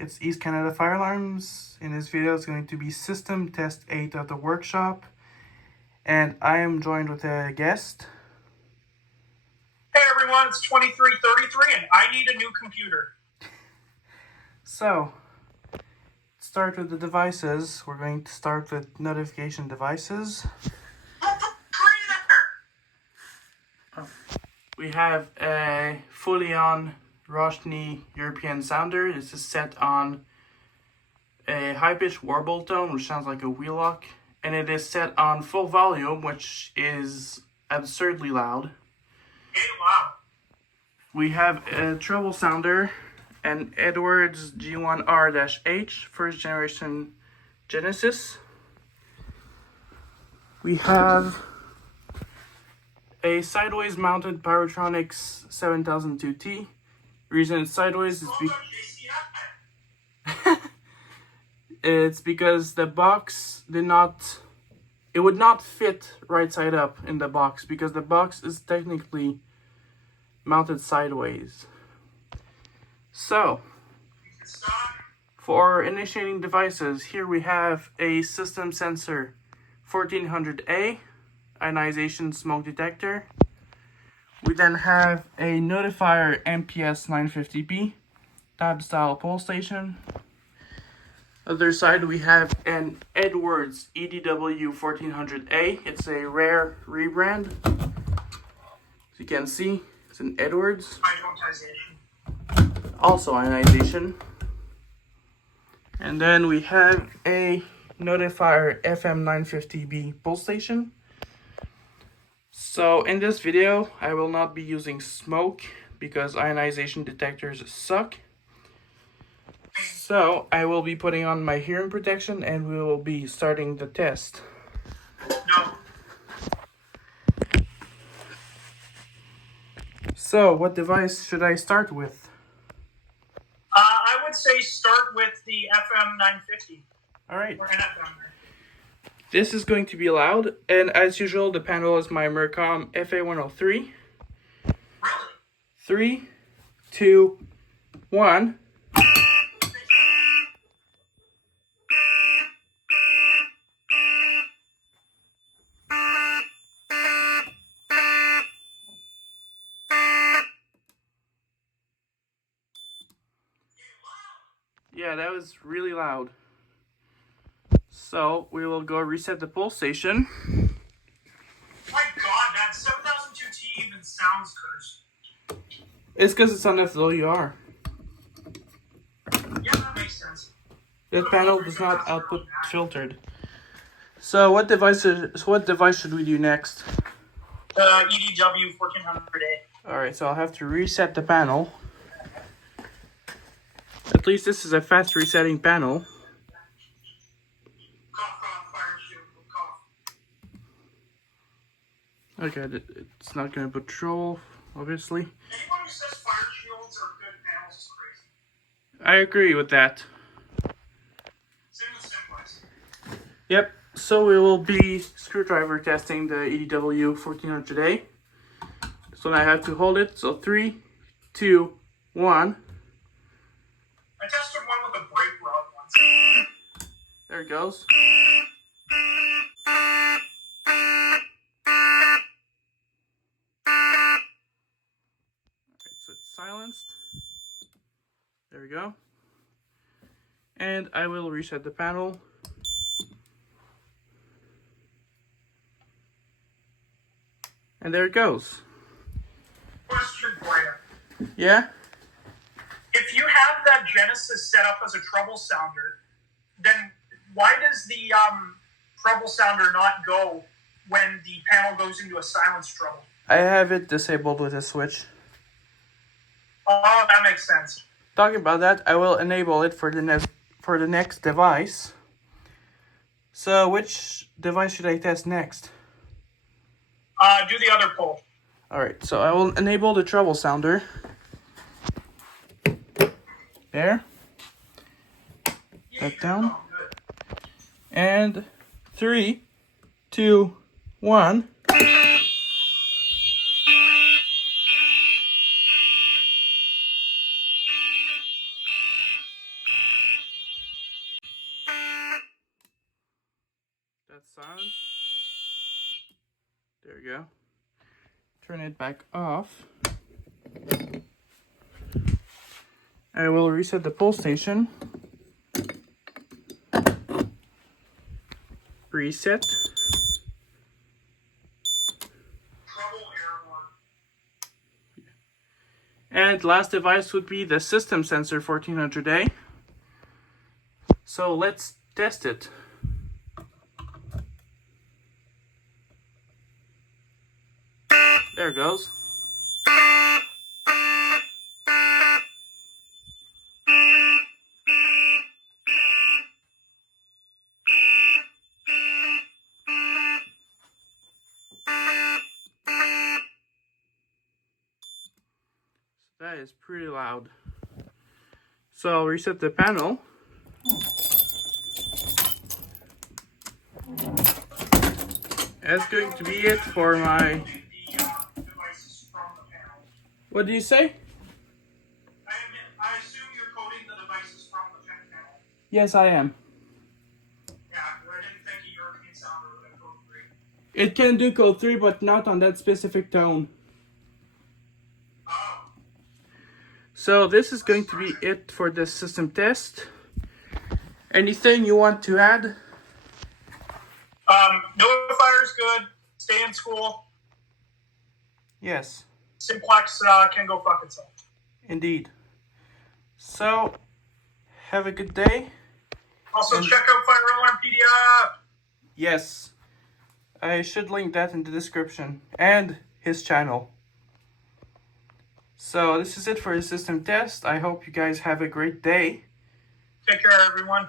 it's East Canada Fire Alarms. In this video, it's going to be System Test 8 of the workshop. And I am joined with a guest. Hey everyone, it's 2333 and I need a new computer. So, start with the devices. We're going to start with notification devices. We have a fully on Roshni European sounder. This is set on a high-pitched warble tone, which sounds like a wheelock. And it is set on full volume, which is absurdly loud. Hey, wow. We have a treble sounder, an Edwards G1R-H, first generation Genesis. We have a sideways mounted Pyrotronics 7002T. Reason it's sideways is it's because the box it would not fit right side up in the box because the box is technically mounted sideways. So, for initiating devices, here we have a system sensor 1400A, ionization smoke detector. We then have a notifier MPS 950B, tab style pole station. Other side we have an Edwards EDW 1400A. It's a rare rebrand. As you can see, it's an Edwards. Also ionization. And then we have a notifier FM 950B pole station. So in this video, I will not be using smoke because ionization detectors suck. So I will be putting on my hearing protection and we will be starting the test. No. So what device should I start with? I would say start with the FM 950. Alright. Or NFM. This is going to be loud, and as usual, the panel is my Mercom FA103. Really? 3, 2, 1. Yeah, that was really loud. So, we will go reset the pole station. My god, that 7002T even sounds cursed. It's because it's on FWR. Yeah, that makes sense. This panel does not output filtered. So, what device should we do next? EDW 1400A. Alright, so I'll have to reset the panel. At least this is a fast resetting panel. Cough, cough, fire shield, cough. Okay, it's not going to patrol, obviously. Anyone who says fire shields are good panels is crazy. I agree with that. Same with Simplex. Yep, so we will be screwdriver testing the EDW 1400A. So now I have to hold it. So 3, 2, 1. I tested one with a brake rod once. There it goes. Alright, so it's silenced. There we go. And I will reset the panel. And there it goes. Question for you. Yeah? If you have that Genesis set up as a treble sounder, then why does the treble sounder not go when the panel goes into a silence treble? I have it disabled with a switch. Oh, that makes sense. Talking about that, I will enable it for the next device. So which device should I test next? Do the other pole. Alright, so I will enable the treble sounder. There. Back down. And 3, 2, 1. There we go. Turn it back off. I will reset the pull station. Reset. Trouble error 1. And last device would be the system sensor 1400A. So let's test it. There it goes. That is pretty loud. So I'll reset the panel. That's going to be it for my... Devices from the panel. What do you say? I assume you're coding the devices from the panel. Yes, I am. Yeah, I didn't think a European sounder would have code 3. It can do code 3, but not on that specific tone. Oh. So this is going to be it for the system test. Anything you want to add? Notifier's good. Stay in school. Yes, Simplex can go fuck itself. indeed. So, have a good day. Also, check out Fire Alarm PDF. Yes, I should link that in the description and his channel. So this is it for the system test. I hope you guys have a great day. Take care, everyone.